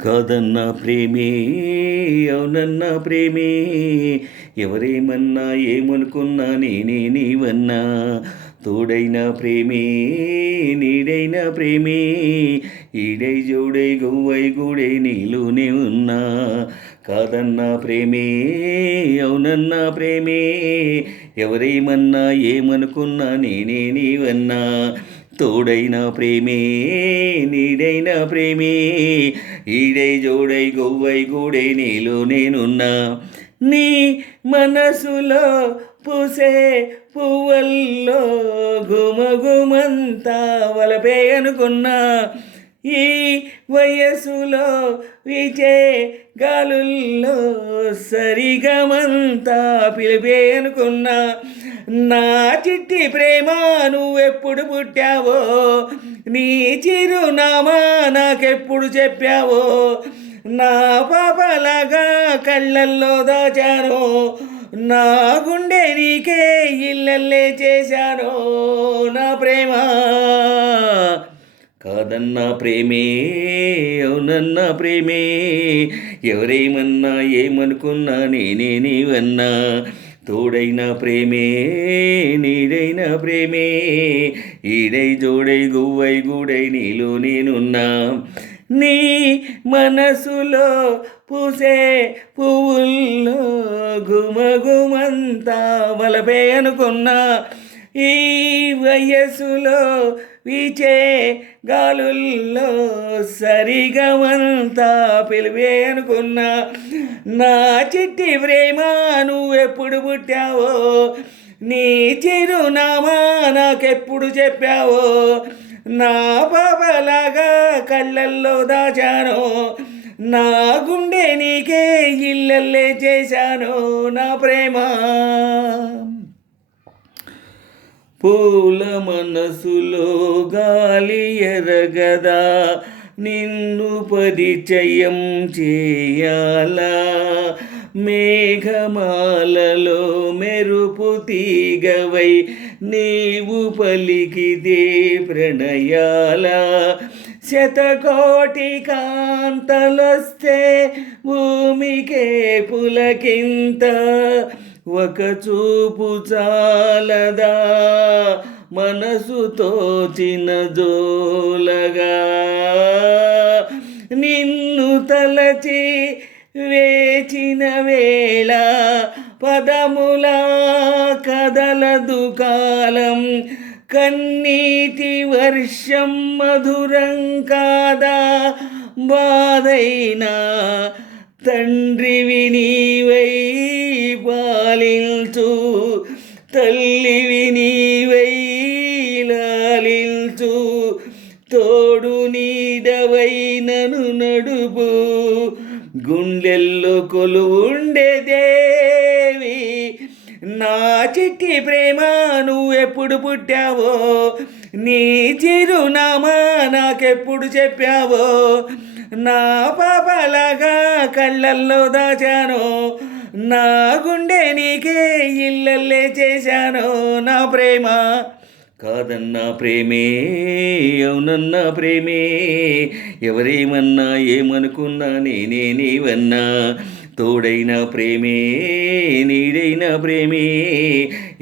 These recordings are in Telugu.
కాదన్న ప్రేమే అవునన్న ప్రేమే ఎవరేమన్నా ఏమనుకున్నా నేనే నీవన్నా తోడైన ప్రేమే నీడైన ప్రేమే ఈడై జోడై గువ్వై గూడై నీలోనే ఉన్నా కాదన్న ప్రేమే అవునన్న ప్రేమే ఎవరేమన్నా ఏమనుకున్నా నేనే నీవన్నా తోడైన ప్రేమే నీడైన ప్రేమే ఈడై జోడై గొవ్వై గూడై నీలో నేనున్నా నీ మనసులో పూసే పువ్వల్లో గుమగుమంతా వలపే అనుకున్నా ఈ వయస్సులో వీచే గాలుల్లో సరిగమంతా పిలిపే అనుకున్నా నా చిట్టి ప్రేమ నువ్వెప్పుడు పుట్టావో నీ చిరునామా నాకెప్పుడు చెప్పావో నా పాపలాగా కళ్ళల్లో దాచాను నా గుండె నీకే ఇల్లల్లే చేశాను నా ప్రేమ కాదన్న ప్రేమే అవునన్న ప్రేమే ఎవరేమన్నా ఏమనుకున్నా నేనే నీవన్నా తోడైన ప్రేమే నీడైన ప్రేమే ఈడై జోడై గువ్వై గూడై నీలో నేనున్నా నీ మనసులో పూసే పువ్వుల్లో గుమగుమంతా వలపే అనుకున్నా ఈ వయస్సులో వీచే గాలుల్లో సరిగమంతా పిలివే అనుకున్నా నా చిట్టి ప్రేమ నువ్వెప్పుడు పుట్టావో నీ చిరునామా నాకెప్పుడు చెప్పావో నా పాపలాగా కళ్ళల్లో దాచాను నా గుండె నీకే ఇల్లల్లే చేశాను నా ప్రేమ పూల మనసులో గాలి ఎరగదా నిన్ను పరిచయం చేయాలా మేఘమాలలో మెరుపు తీగవై నీవు పలికిదే ప్రణయాల శతకోటి కాంతలొస్తే భూమికే పులకింత ఒక చూపు చాలదా మనసుతో చిన్నజోలగా నిన్ను తలచి వేచిన వేళ పదములా కదలదు కాలం కన్నీటి వర్షం మధురం కాదా బాధైనా తండ్రివి నీవై పాలించు తల్లివి నీవై లాలించు తోడు నీడవై నన్ను నడుపు గుండెల్లో కొలువుండే దేవి నా చిట్టి ప్రేమ నువ్వెప్పుడు పుట్టావో నీ చిరునామా నాకెప్పుడు చెప్పావో నా పాపలాగా కళ్ళల్లో దాచాను నా గుండె నీకే ఇల్లల్లే చేశాను నా ప్రేమ కాదన్న ప్రేమే అవునన్న ప్రేమే ఎవరేమన్నా ఏమనుకున్నా నేనే నీవన్నా తోడైన ప్రేమే నీడైన ప్రేమే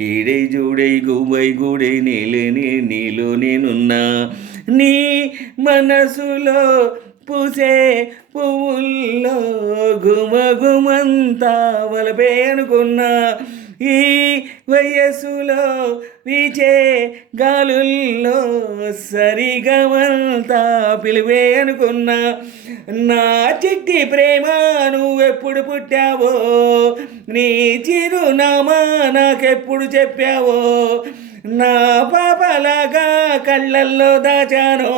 ఈడై జోడై గువ్వై గూడై నీలో నేనున్నా నీ మనసులో పూసే పువ్వుల్లో గుమగుమంతా వలపే అనుకున్నా ఈ వయస్సులో వీచే గాలుల్లో సరిగమంతా పిలివే అనుకున్నా నా చిట్టి ప్రేమ నువ్వెప్పుడు పుట్టావో నీ చిరునామా నాకెప్పుడు చెప్పావో నా పాపలాగా కళ్ళల్లో దాచాను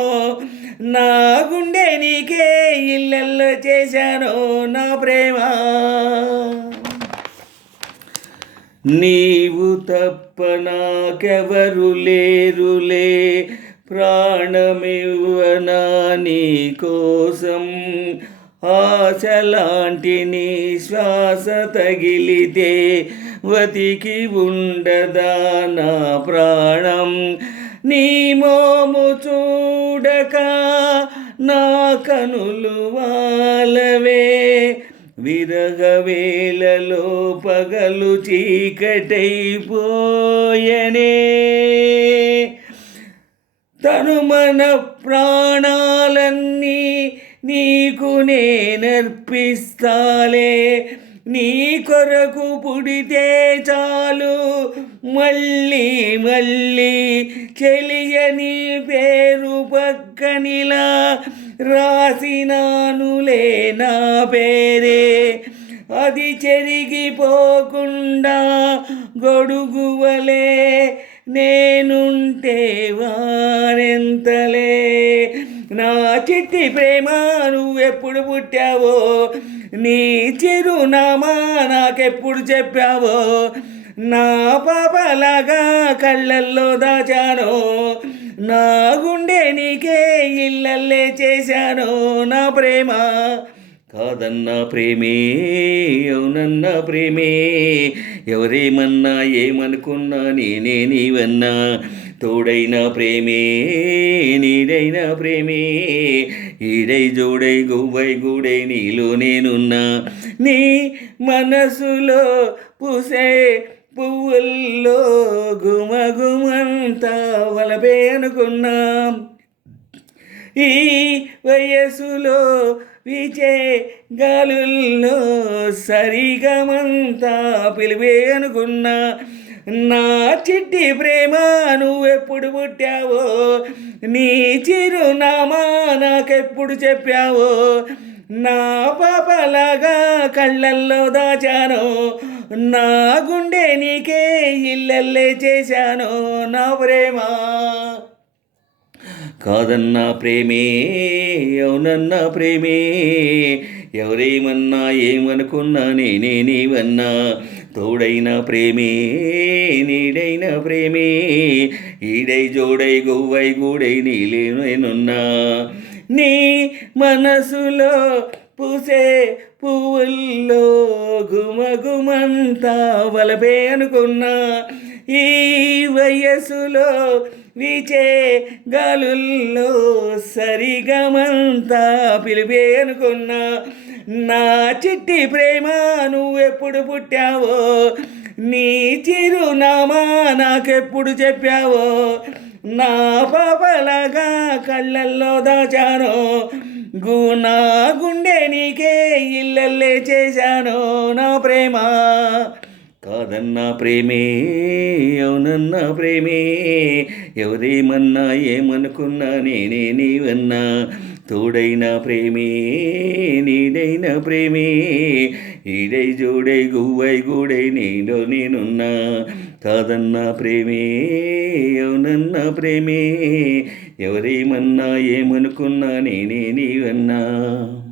నా గుండె నీకే ఇల్లల్లో చేశాను నా ప్రేమ నీవు తప్ప నాకెవరు లేరులే ప్రాణమివ్వనా నీ కోసం ఆశలాంటి నీ శ్వాస తగిలితే వతికి ఉండదా నా ప్రాణం నీ మోము చూడక నా కనులు వాలవే. విరగవేళలో పగలు చీకటైపోయనే. తను మన ప్రాణాలన్నీ నీకు నేనర్పిస్తాలే. నీ కొరకు పుడితే చాలు మళ్ళీ మళ్ళీ చెలియని పేరు పక్కనిలా రాసినానులే నా పేరే. అది చెరిగిపోకుండా గొడుగువలే నేనుంటే వారెంతలే. నా చిట్టి ప్రేమ నువ్వెప్పుడు పుట్టావో, నీ చిరునామా నాకెప్పుడు చెప్పావో. నా పాపలాగా కళ్ళల్లో దాచానో, నా గుండె నీకే ఇళ్ళల్లే చేశానో. నా ప్రేమ కాదన్న ప్రేమే, అవునన్న ప్రేమే. ఎవరేమన్నా ఏమనుకున్నా నేనే నీవన్నా. తోడైన ప్రేమే, నీడైన ప్రేమే. ఈడై జోడై గువ్వై గూడై నీలో నేనున్నా. నీ మనసులో పూసే పువ్వుల్లో గుమగుమంతా వలపే అనుకున్నా. ఈ వయసులో వీచే గాలుల్లో సరిగమంతా పిలివే అనుకున్నా. నా చిట్టి ప్రేమ నువ్వెప్పుడు పుట్టావో, నీ చిరునామా నాకెప్పుడు చెప్పావో. నా పాపలాగా కళ్ళల్లో దాచానో, నా గుండె నీకే ఇళ్ళల్లే చేశానో. నా ప్రేమ కాదన్న ప్రేమే, అవునన్న ప్రేమే. ఎవరేమన్నా ఏమనుకున్నా నేనే నీవన్నా. తోడైన ప్రేమే, నీడైన ప్రేమే. ఈడై జోడై గువ్వై గూడై నీలే నేనున్నా. నీ మనసులో పూసే పువ్వుల్లో గుమగుమంతా వలపే అనుకున్నా. ఈ వయసులో వీచే గాలుల్లో సరిగమంతా పిలిపే అనుకున్నా. నా చిట్టి ప్రేమ నువ్వెప్పుడు పుట్టావో, నీ చిరునామా నాకెప్పుడు చెప్పావో. నా పాపలాగా కళ్ళల్లో దాచానో, నా గుండె నీకే ఇళ్ళల్లే చేశానో. నా ప్రేమ కాదన్న ప్రేమే, అవునన్న ప్రేమే. ఎవరేమన్నా ఏమనుకున్నా నేనే నీవన్నా. తోడైన ప్రేమే, నీడైన ప్రేమే. ఈడై జోడై గువ్వై గూడై నీలో నేనున్నా. కాదన్న ప్రేమే, అవునన్న ప్రేమే. ఎవరేమన్నా ఏమనుకున్నా నేనే నీవన్నా.